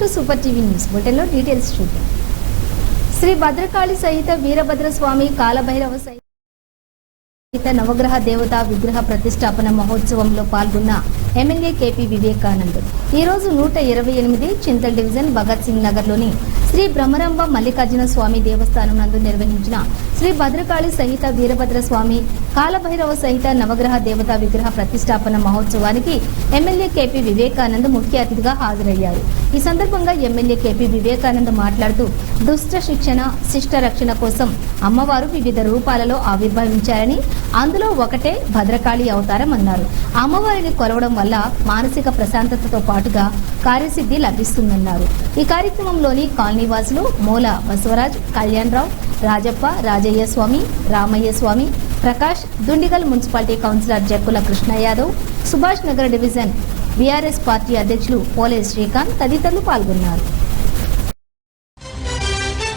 To super TV news బులెటిన్లో details చూద్దాం. శ్రీ భద్రకాళి సహిత వీరభద్ర స్వామి కాలభైరవ సహిత నవగ్రహ దేవత విగ్రహ ప్రతిష్టాపన మహోత్సవంలో పాల్గొన్న ఎమ్మెల్యే కేపీ వివేకానంద్ ఈ రోజు నూట ఇరవై ఎనిమిది చింతల్ డివిజన్ భగత్ సింగ్ నగర్లోని శ్రీ బ్రహ్మరంభ మల్లికార్జున స్వామి దేవస్థానం నందు నిర్వహించిన శ్రీ భద్రకాళి సహిత వీరభద్ర స్వామి కాలభైరవ సహిత నవగ్రహ దేవతా విగ్రహ ప్రతిష్టాపన మహోత్సవానికి ఎమ్మెల్యే కేపీ వివేకానంద్ ముఖ్య అతిథిగా హాజరయ్యారు. ఈ సందర్భంగా ఎమ్మెల్యే కేపీ వివేకానంద్ మాట్లాడుతూ దుష్ట శిక్షణ శిష్ట రక్షణ కోసం అమ్మవారు వివిధ రూపాలలో ఆవిర్భవించారని అందులో ఒకటే భద్రకాళి అవతారం అన్నారు. అమ్మవారిని కొలవడం వల్ల మానసిక ప్రశాంతతతో పాటుగా కార్యసిద్ధి లభిస్తుందన్నారు. ఈ కార్యక్రమంలోని కాలనీవాసులు Moola Basavaraj Kalyan Rao Rajappa Rajaiah Swamy Ramaiah Swamy Prakash Dundigal municipality councillor Jakkula Krishna Yadav Subhash Nagar division BRS party అధ్యక్షులు పోలే శ్రీకాంత్ తదితరులు పాల్గొన్నారు.